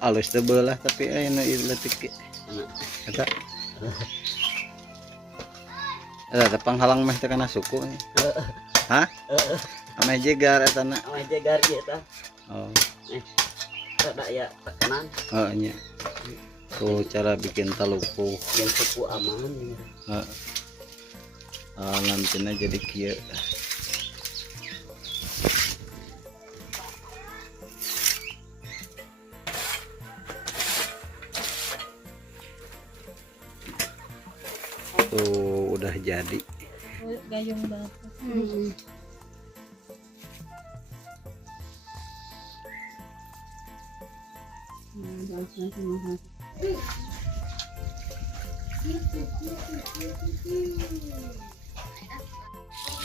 Alus tebel lah tapi ayeuna ieu leutik eta. Ada panghalang meh teh kana suku. Hah? Ame jegar eta na. Ame jegar ieu tah. Oh. Rada aya tekanan. Oh nya. Tuh cara bikin talupu. Yang suku aman. Heeh. Nantina jadi kieu. Tuh udah jadi gayung banget.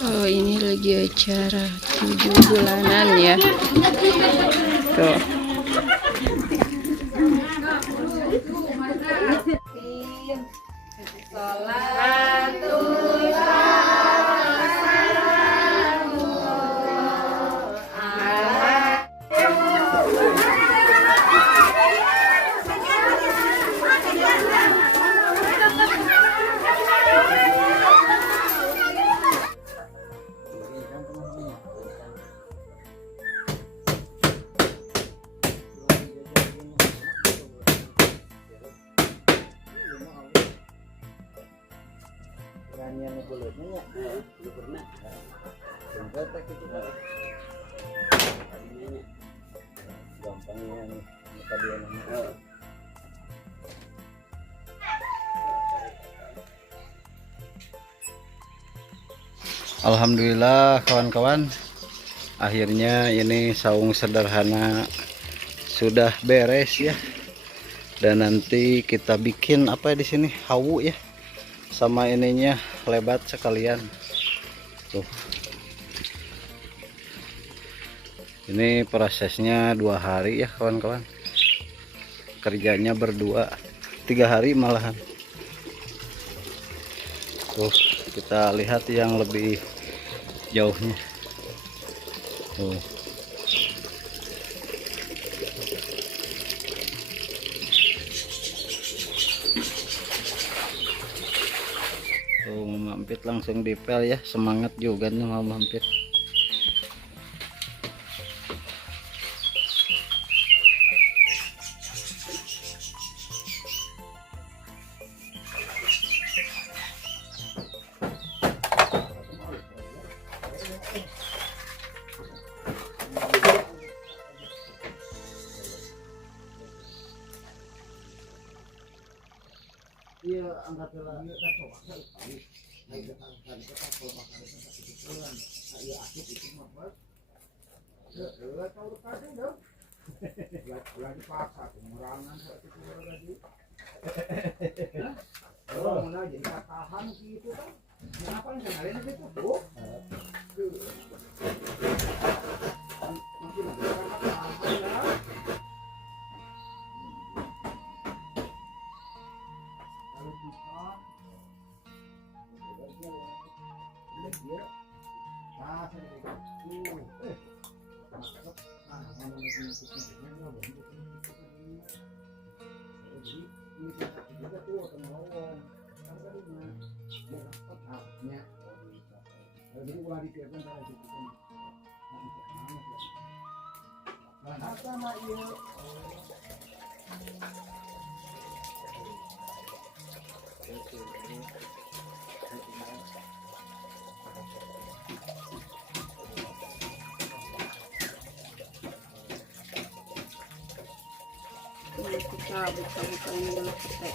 Oh ini lagi acara 7 bulanan ya tuh. Yang bulatnya nya pernah. Bentar tak itu gampangnya nih muka dia namanya. Alhamdulillah kawan-kawan, akhirnya ini saung sederhana sudah beres ya. Dan nanti kita bikin apa di sini hawu ya, sama ininya lebat sekalian tuh. Ini prosesnya 2 hari ya kawan-kawan, kerjanya berdua 3 hari malahan. Tuh kita lihat yang lebih jauhnya tuh. Tuh mampir langsung dipel ya, semangat juga nih mau mampir. Iya, angkatlah iya kan coba sekali. Nah, itu kan kalau makan itu bulan. Nah, iya asik itu mah, Mas. Ya, tahu kadang dong. Lagi paksa pengurangan itu lagi. Kalau mana jadi tahan gitu kan. Kenapa enggak kalian itu, Bu? Mungkin ada tahan ya. Kita buka-bukain dulu kita.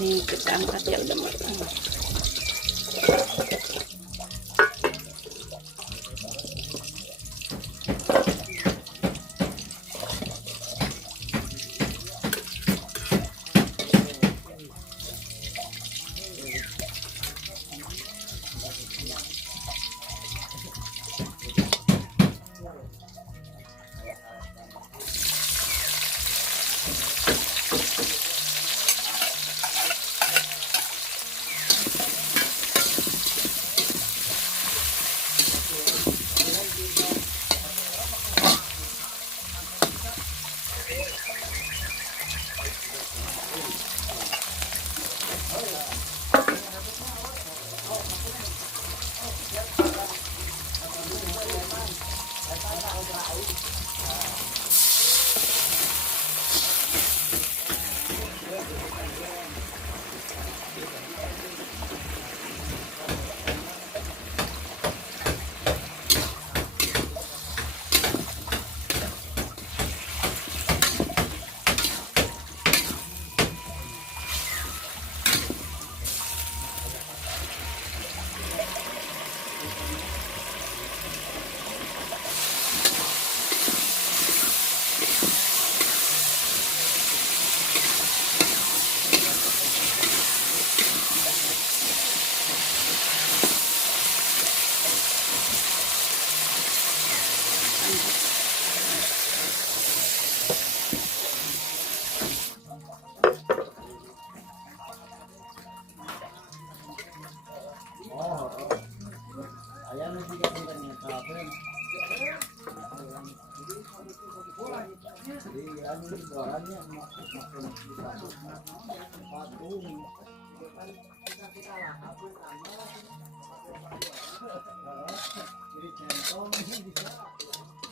Nih kita angkat ya udah matang.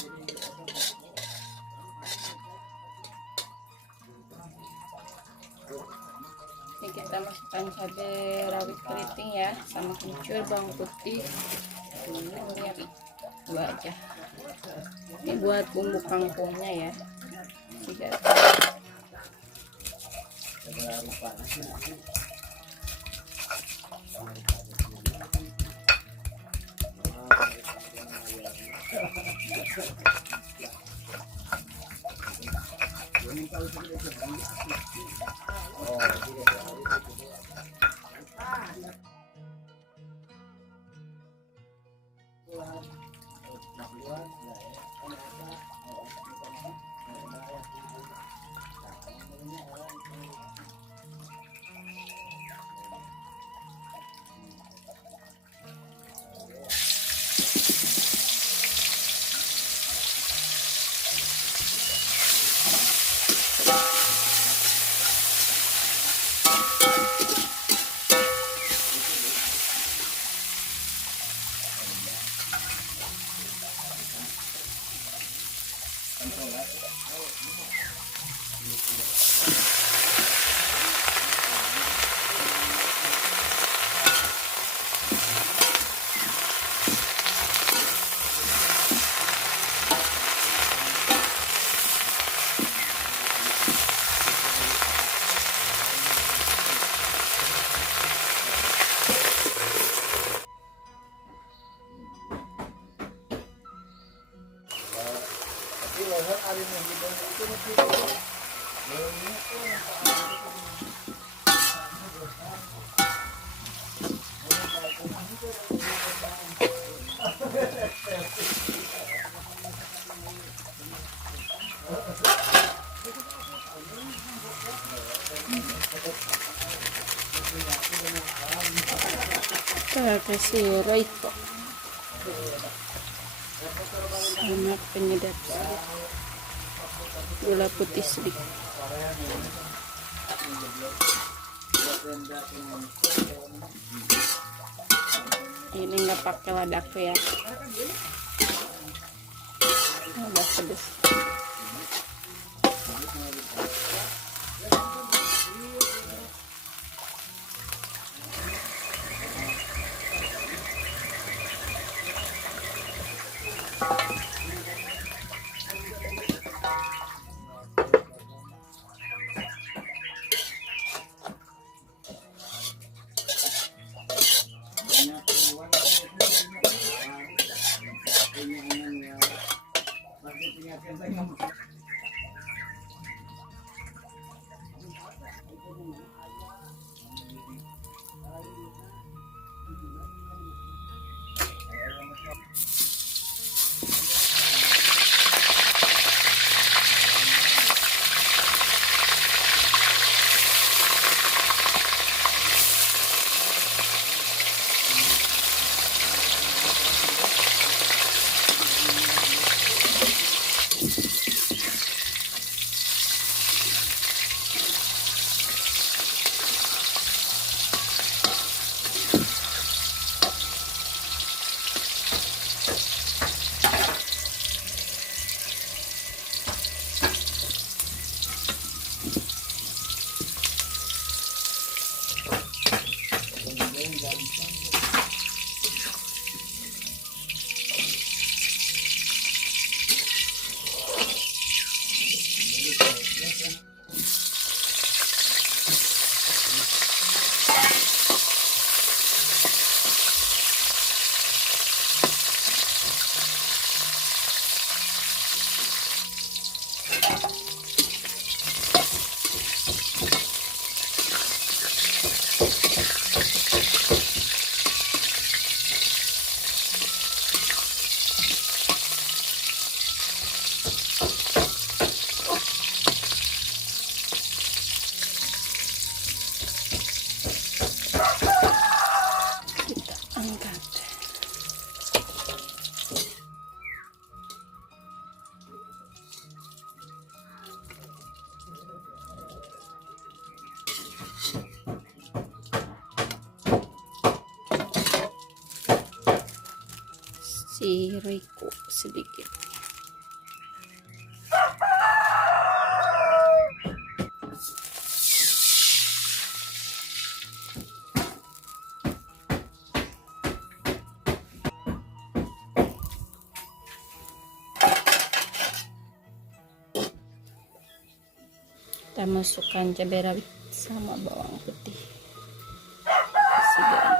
Jadi kita masukkan cabai rawit keriting ya, sama kencur, bawang putih. Ini ya, 2 aja. Ini buat bumbu kangkungnya ya. 3. Kita kasih roiko sama penyedap, gula putih sedikit. Ini nggak pakai wadah ya, udah pedes. Si Royco sedikit. Kita masukkan cabai rawit sama bawang putih. Kasih garam.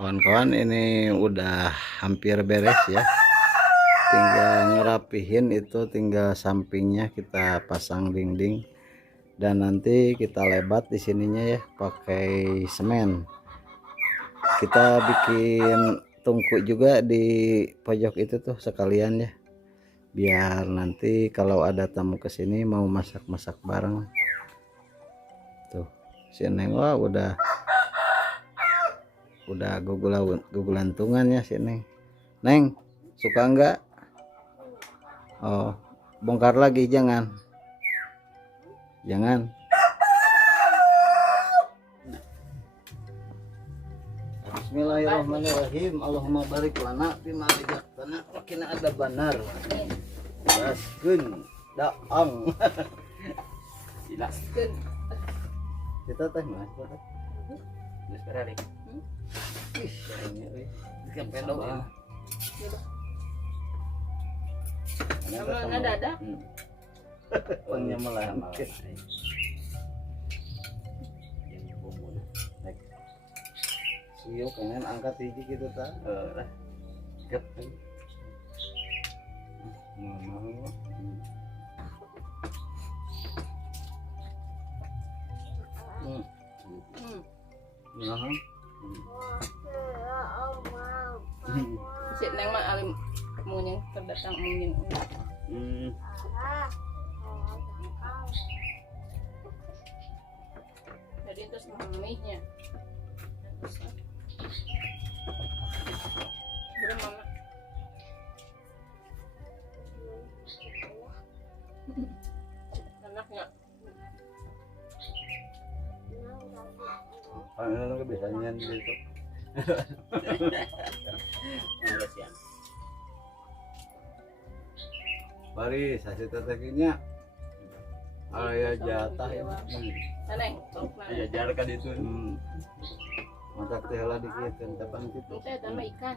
Kawan-kawan, ini udah hampir beres ya, tinggal ngerapihin itu, tinggal sampingnya kita pasang dinding dan nanti kita lebat di sininya ya pakai semen. Kita bikin tungku juga di pojok itu tuh sekalian ya, biar nanti kalau ada tamu kesini mau masak-masak bareng. Tuh si Neng, wah udah gugulantungan ya si Neng. Neng, suka enggak? Oh, bongkar lagi, jangan. Bismillahirrahmanirrahim. Allahumma barik lana bima razaqtana wa qina adzabannar. Baskeun daang. Silaskeun. Kita teh mah. Geus berari. Ih, ini Bukan pendok ya. Sama dadak. Pangnya malah. Siyo pengen angkat hiji gitu ta. Gep. Si Neng mah alim munyeng terdatang munyeng. Jadi terus mamihnya. Bro mama. Anaknya. Ano kebiasaan dito? Terus ya. Baris, hasil tatakinya. Aya jatah ya. Neng, sok na. Ya jarkan itu. Masak teh lah dikit kapan gitu. Kita tambah ikan.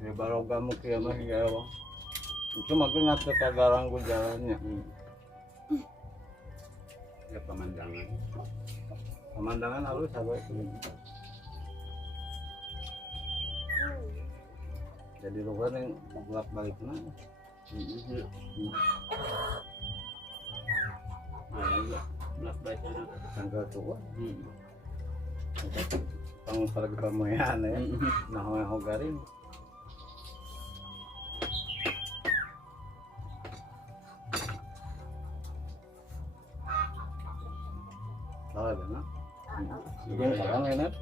Ya baru kamu kiamah ya bang. Itu makin ngatur kagarang ku jalannya. Ya pemandangan. Pemandangan halus apa itu? Jadi luar yang bolak balik mana? Belak balik. Tanggal tua. Tang pergi pamoyan ya. Nah hogarin. Salah benar. Itu sekarang enak.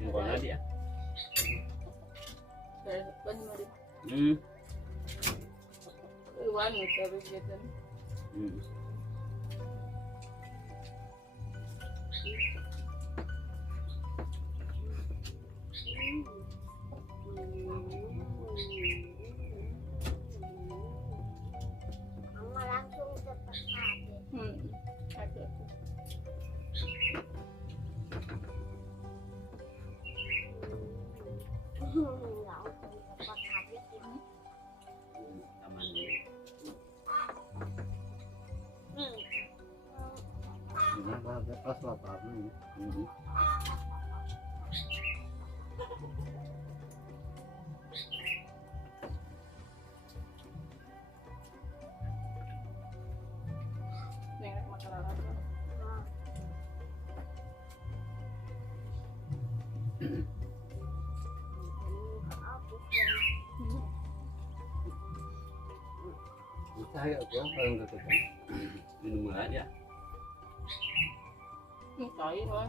Yang mana dia? Dari depan mari. Iwan terus gitu. Mama langsung cepat habis. Ada tuh. Langsung cepat habis ya. Taman ini. Nah, pas lah Pak. Nih makanan apa? Saya tuh kalau nggak ketemu. Minum aja. Ini tai kan.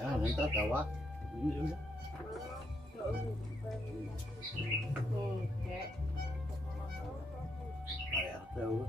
Ya, nanti tawa. Kayak Kayak tahu.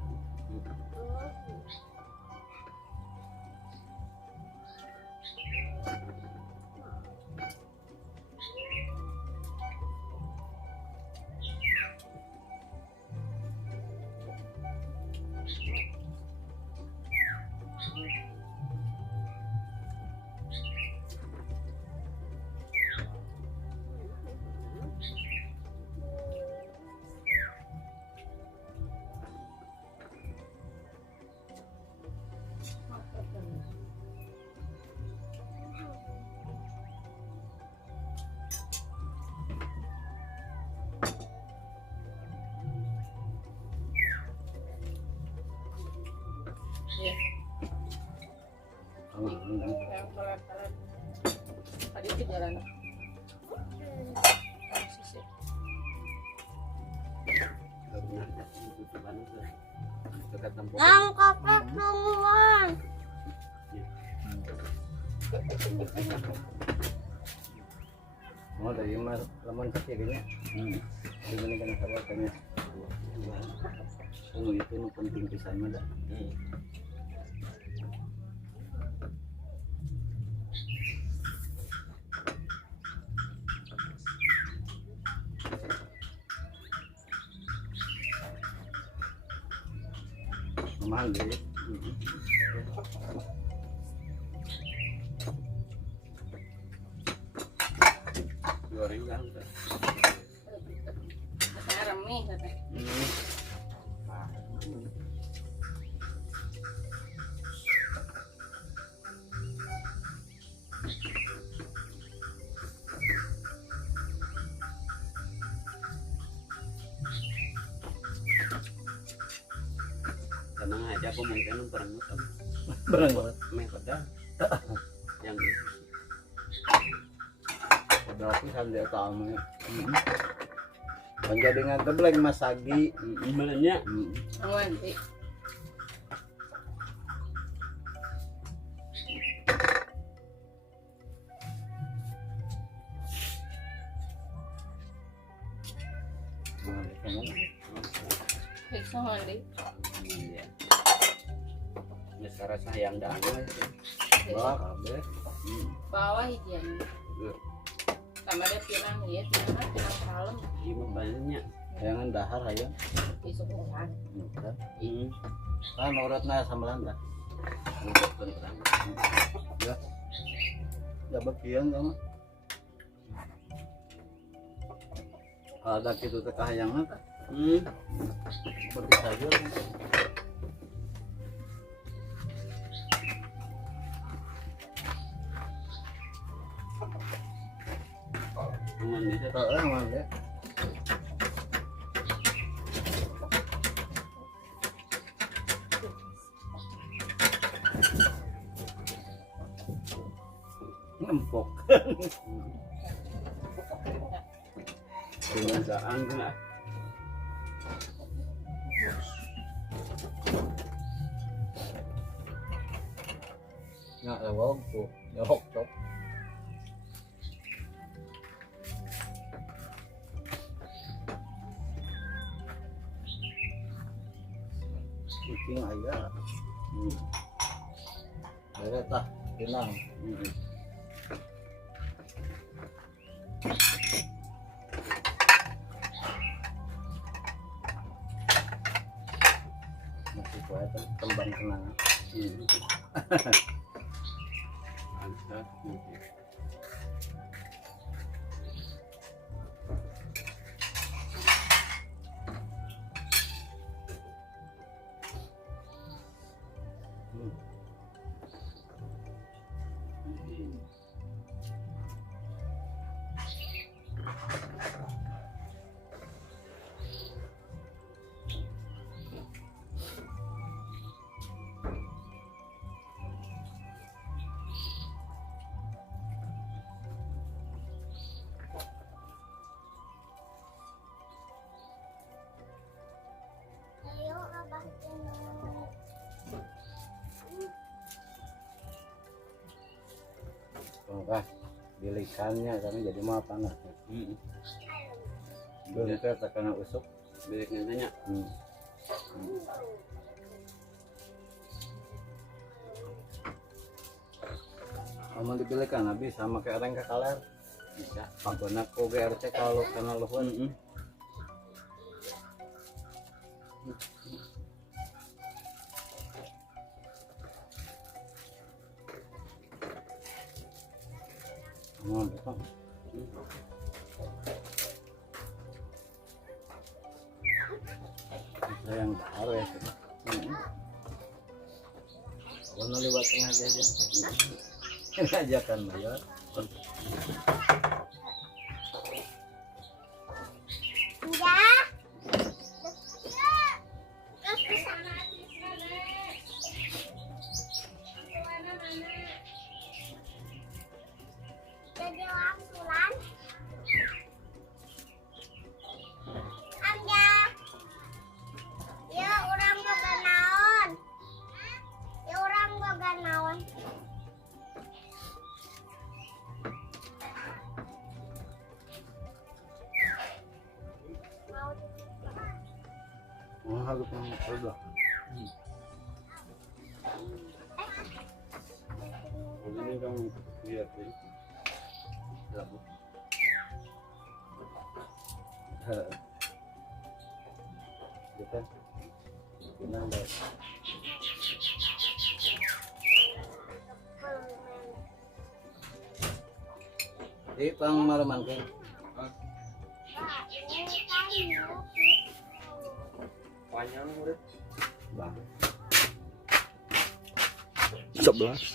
ya, Enggak. yang pelan-pelan. Tadi ke jalan. Sisi. Tutupan itu. Dekat tempat. Yang koplak semua. Mau dari mas lemon kecil kayaknya. Ini kan sabar kayaknya. Itu nu penting pisan mah dah. Mahal deh. Goreng kan. Katanya remi katanya. Tenang aja, aku mungkin barang utang. Barang banget. Metode yang Berarti kan dia tahu. Menjadi ngantebleng Mas Sagi. sebenarnya Nanti. Bisa mandi. ya. Secara sayang dah. Wah, kabeh. Bawah hijian. Sama ada pirang ya, pirang kalem. Iya banyak. Jangan dahar aja. Disukuran. Kan uratna sambal anda. Untuk tentang. Ya. Ya bagian sama. Ada gitu teh kahayangna tah. Seperti sayur. Cuman itu Heeh, mah ya. Empuk. kebiasaan kan. Nggak lewat tuh, jauh cok. Kucing aja. Ada tah, tenang. Masih kuat kembang kenang. Mantap. Ayo abah tengok. Enggak, dilikannya karena jadi mau panas. Belum kita terkena usuk. Bebek nanya. Kamu dipilihkan habis sama kayak orang kekaler. Bisa. Panggonak OGRC kalau kena luhur. Betul. Yang baru ya. Kalau lewat tengah aja. Ini aja kan bayar. Jadi langsulan. Anja. Ya orang boga naon. Ya orang boga naon. Mau Harus udah. Ini kan lihat ini. Labu. Kita kenal deh. Di pang maluman kan. Panjang murid. Bang. 11.